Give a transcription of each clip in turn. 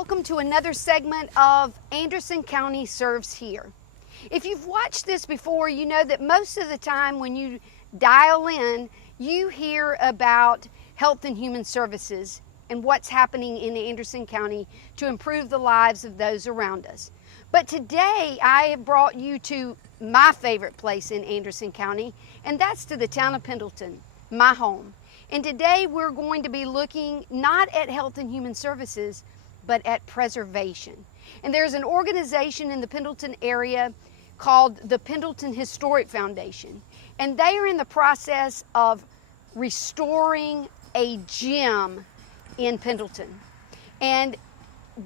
welcome to another segment of Anderson County Serves Here. If you've watched this before, you know that most of the time when you dial in, you hear about health and human services and what's happening in Anderson County to improve the lives of those around us. But today I have brought you to my favorite place in Anderson County, and that's to the town of Pendleton, my home. And today we're going to be looking not at health and human services, but at preservation. And there's an organization in the Pendleton area called the Pendleton Historic Foundation. And they are in the process of restoring a gem in Pendleton. And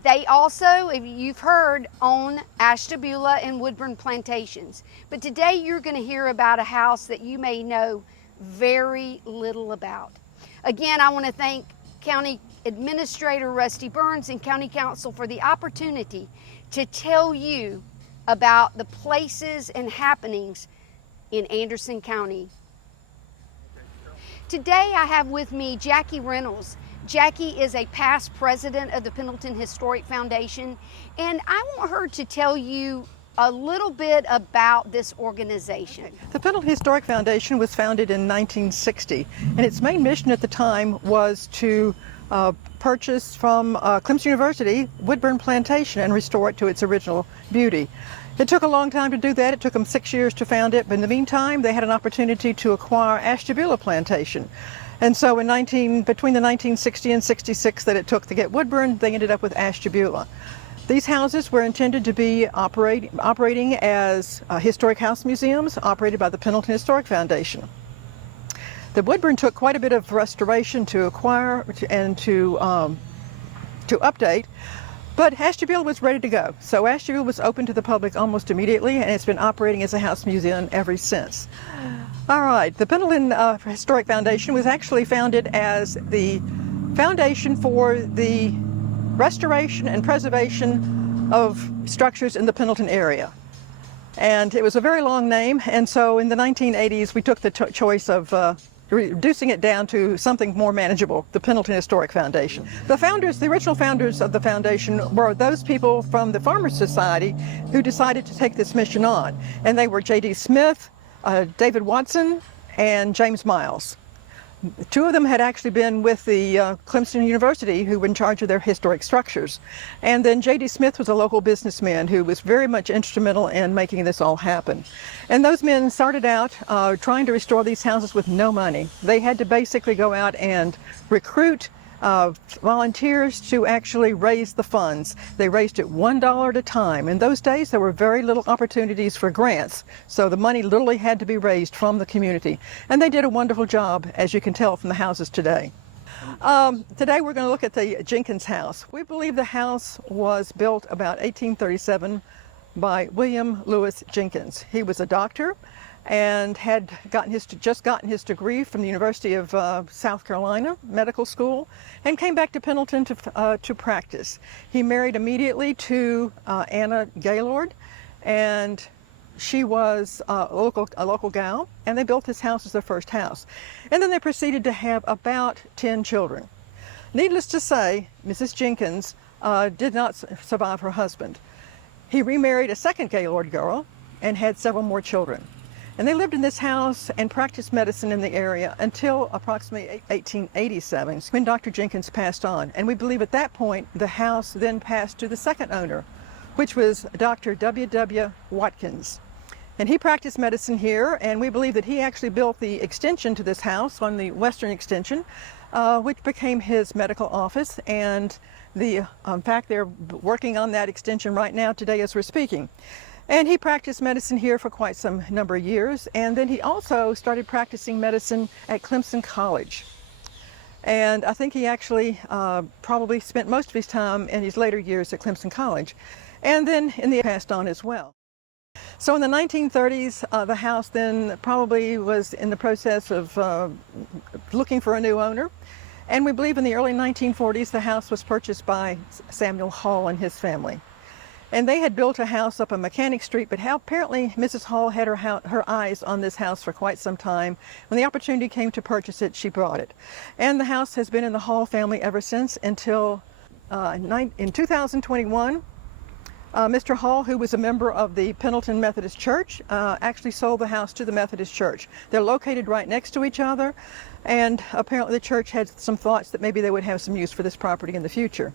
they also, if you've heard, own Ashtabula and Woodburn plantations. But today you're going to hear about a house that you may know very little about. Again, I want to thank County Administrator Rusty Burns and County Council for the opportunity to tell you about the places and happenings in Anderson County. Today I have with me Jackie Reynolds. Jackie is a past president of the Pendleton Historic Foundation, and I want her to tell you a little bit about this organization. The Pendleton Historic Foundation was founded in 1960, and its main mission at the time was to purchase from Clemson University Woodburn Plantation and restore it to its original beauty. It took a long time to do that. It took them 6 years to found it, but in the meantime they had an opportunity to acquire Ashtabula Plantation. And so between the 1960 and 66 that it took to get Woodburn, they ended up with Ashtabula. These houses were intended to be operating as historic house museums operated by the Pendleton Historic Foundation. The Woodburn took quite a bit of restoration to acquire and to update, but Ashtabula was ready to go. So Ashtabula was open to the public almost immediately, and it's been operating as a house museum ever since. All right, the Pendleton Historic Foundation was actually founded as the foundation for the restoration and preservation of structures in the Pendleton area. And it was a very long name, and so in the 1980s we took the choice of reducing it down to something more manageable, the Pendleton Historic Foundation. The original founders of the foundation were those people from the Farmers Society who decided to take this mission on, and they were J.D. Smith, David Watson, and James Miles. Two of them had actually been with the Clemson University, who were in charge of their historic structures. And then J.D. Smith was a local businessman who was very much instrumental in making this all happen. And those men started out trying to restore these houses with no money. They had to basically go out and recruit volunteers to actually raise the funds. They raised it $1 at a time. In those days, there were very little opportunities for grants, so the money literally had to be raised from the community. And they did a wonderful job, as you can tell from the houses today. Today we're going to look at the Jenkins house. We believe the house was built about 1837 by William Louis Jenkins. He was a doctor and had just gotten his degree from the University of South Carolina Medical School, and came back to Pendleton to practice. He married immediately to Anna Gaylord, and she was a local gal, and they built this house as their first house. And then they proceeded to have about 10 children. Needless to say, Mrs. Jenkins did not survive her husband. He remarried a second Gaylord girl and had several more children. And they lived in this house and practiced medicine in the area until approximately 1887, when Dr. Jenkins passed on. And we believe at that point the house then passed to the second owner, which was Dr. W.W. Watkins. And he practiced medicine here, and we believe that he actually built the extension to this house on the western extension, which became his medical office. And in fact, they're working on that extension right now today as we're speaking. And he practiced medicine here for quite some number of years, and then he also started practicing medicine at Clemson College. And I think he actually probably spent most of his time in his later years at Clemson College, and then passed on as well. So in the 1930s, the house then probably was in the process of looking for a new owner. And we believe in the early 1940s, the house was purchased by Samuel Hall and his family. And they had built a house up on Mechanic Street, but apparently Mrs. Hall had her eyes on this house for quite some time. When the opportunity came to purchase it, she bought it. And the house has been in the Hall family ever since, until In 2021, Mr. Hall, who was a member of the Pendleton Methodist Church, actually sold the house to the Methodist Church. They're located right next to each other, and apparently the church had some thoughts that maybe they would have some use for this property in the future.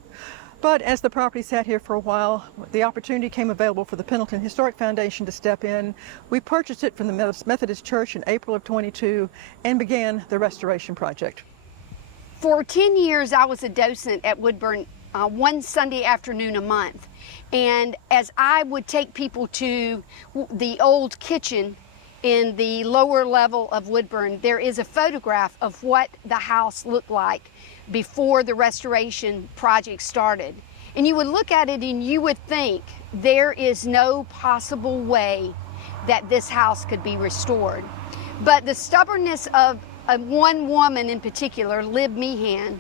But as the property sat here for a while, the opportunity came available for the Pendleton Historic Foundation to step in. We purchased it from the Methodist Church in April of 22 and began the restoration project. For 10 years, I was a docent at Woodburn one Sunday afternoon a month. And as I would take people to the old kitchen in the lower level of Woodburn, there is a photograph of what the house looked like before the restoration project started. And you would look at it and you would think there is no possible way that this house could be restored. But the stubbornness of one woman in particular, Lib Meehan,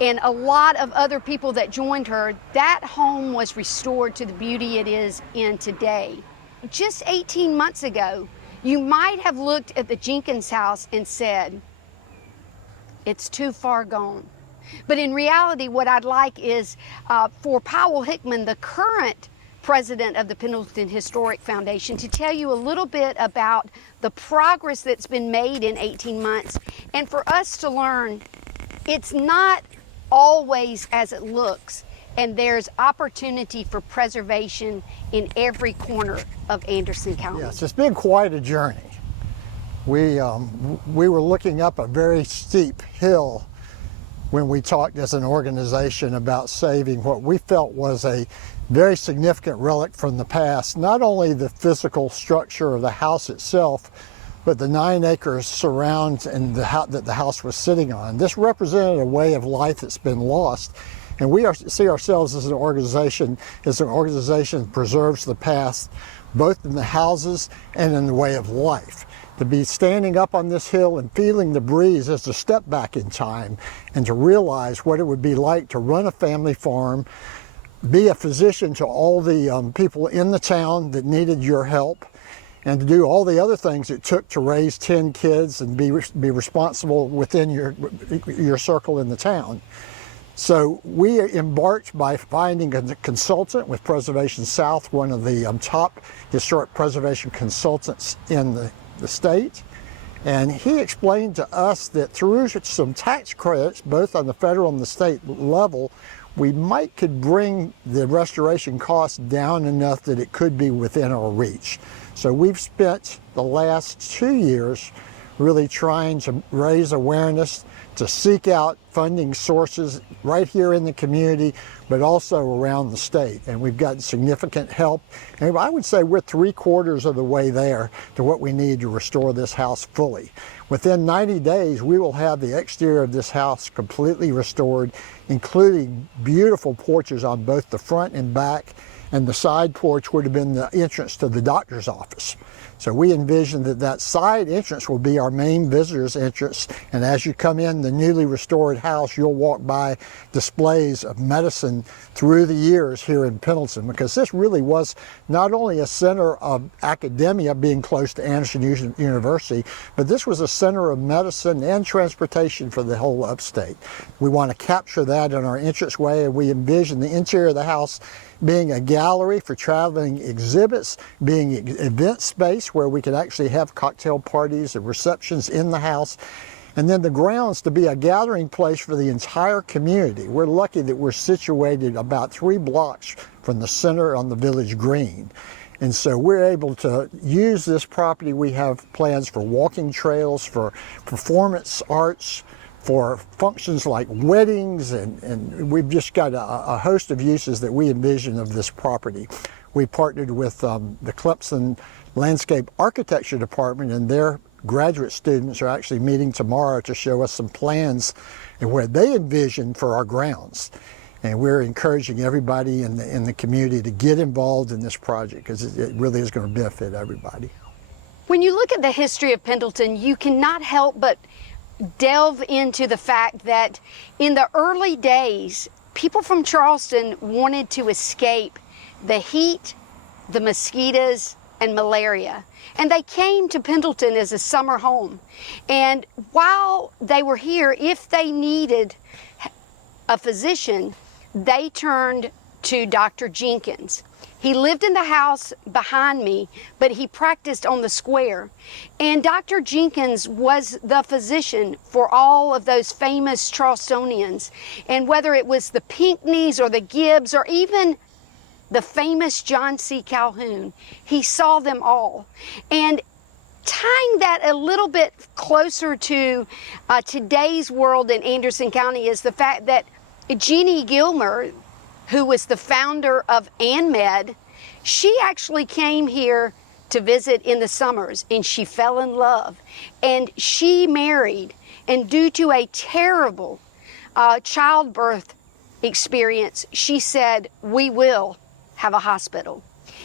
and a lot of other people that joined her, that home was restored to the beauty it is in today. Just 18 months ago, you might have looked at the Jenkins house and said, it's too far gone. But in reality, what I'd like is for Powell Hickman, the current president of the Pendleton Historic Foundation, to tell you a little bit about the progress that's been made in 18 months, and for us to learn it's not always as it looks, and there's opportunity for preservation in every corner of Anderson County. Yes, it's been quite a journey. We were looking up a very steep hill when we talked as an organization about saving what we felt was a very significant relic from the past, not only the physical structure of the house itself, but the 9 acres surround and that the house was sitting on. This represented a way of life that's been lost, and we see ourselves as an organization that preserves the past, both in the houses and in the way of life. To be standing up on this hill and feeling the breeze is to step back in time and to realize what it would be like to run a family farm, be a physician to all the people in the town that needed your help, and to do all the other things it took to raise 10 kids and be responsible within your circle in the town. So we embarked by finding a consultant with Preservation South, one of the top historic preservation consultants in the state. And he explained to us that through some tax credits, both on the federal and the state level, we could bring the restoration costs down enough that it could be within our reach. So we've spent the last 2 years really trying to raise awareness, to seek out funding sources right here in the community, but also around the state. And we've gotten significant help. And I would say we're 3/4 of the way there to what we need to restore this house fully. Within 90 days, we will have the exterior of this house completely restored, including beautiful porches on both the front and back, and the side porch would have been the entrance to the doctor's office. So we envision that side entrance will be our main visitor's entrance, and as you come in the newly restored house, you'll walk by displays of medicine through the years here in Pendleton, because this really was not only a center of academia, being close to Anderson University, but this was a center of medicine and transportation for the whole upstate. We want to capture that in our entranceway, and we envision the interior of the house being a gallery for traveling exhibits, being an event space where we could actually have cocktail parties and receptions in the house, and then the grounds to be a gathering place for the entire community. We're lucky that we're situated about 3 blocks from the center on the village green. And so we're able to use this property. We have plans for walking trails, for performance arts, for functions like weddings, and we've just got a host of uses that we envision of this property. We partnered with the Clemson Landscape Architecture Department, and their graduate students are actually meeting tomorrow to show us some plans and where they envision for our grounds. And we're encouraging everybody in the community to get involved in this project, because it really is going to benefit everybody. When you look at the history of Pendleton, you cannot help but delve into the fact that in the early days, people from Charleston wanted to escape the heat, the mosquitoes, and malaria. And they came to Pendleton as a summer home. And while they were here, if they needed a physician, they turned to Dr. Jenkins. He lived in the house behind me, but he practiced on the square. And Dr. Jenkins was the physician for all of those famous Charlestonians. And whether it was the Pinckneys or the Gibbs or even the famous John C. Calhoun, he saw them all. And tying that a little bit closer to today's world in Anderson County is the fact that Jeannie Gilmer, who was the founder of ANMED, she actually came here to visit in the summers, and she fell in love, and she married, and due to a terrible childbirth experience, she said, we will have a hospital.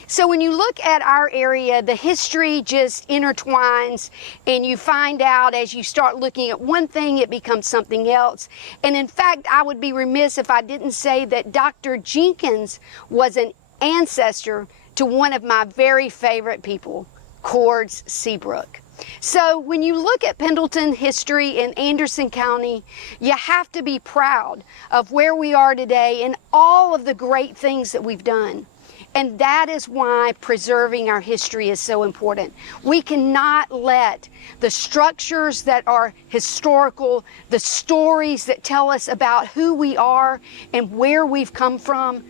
So when you look at our area, the history just intertwines, and you find out as you start looking at one thing, it becomes something else. And in fact, I would be remiss if I didn't say that Dr. Jenkins was an ancestor to one of my very favorite people, Cords Seabrook. So when you look at Pendleton history in Anderson County, you have to be proud of where we are today and all of the great things that we've done. And that is why preserving our history is so important. We cannot let the structures that are historical, the stories that tell us about who we are and where we've come from,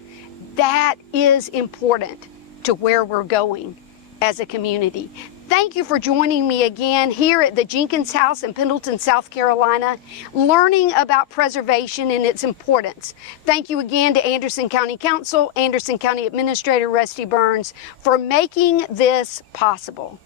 that is important to where we're going as a community. Thank you for joining me again here at the Jenkins House in Pendleton, South Carolina, learning about preservation and its importance. Thank you again to Anderson County Council, Anderson County Administrator Rusty Burns for making this possible.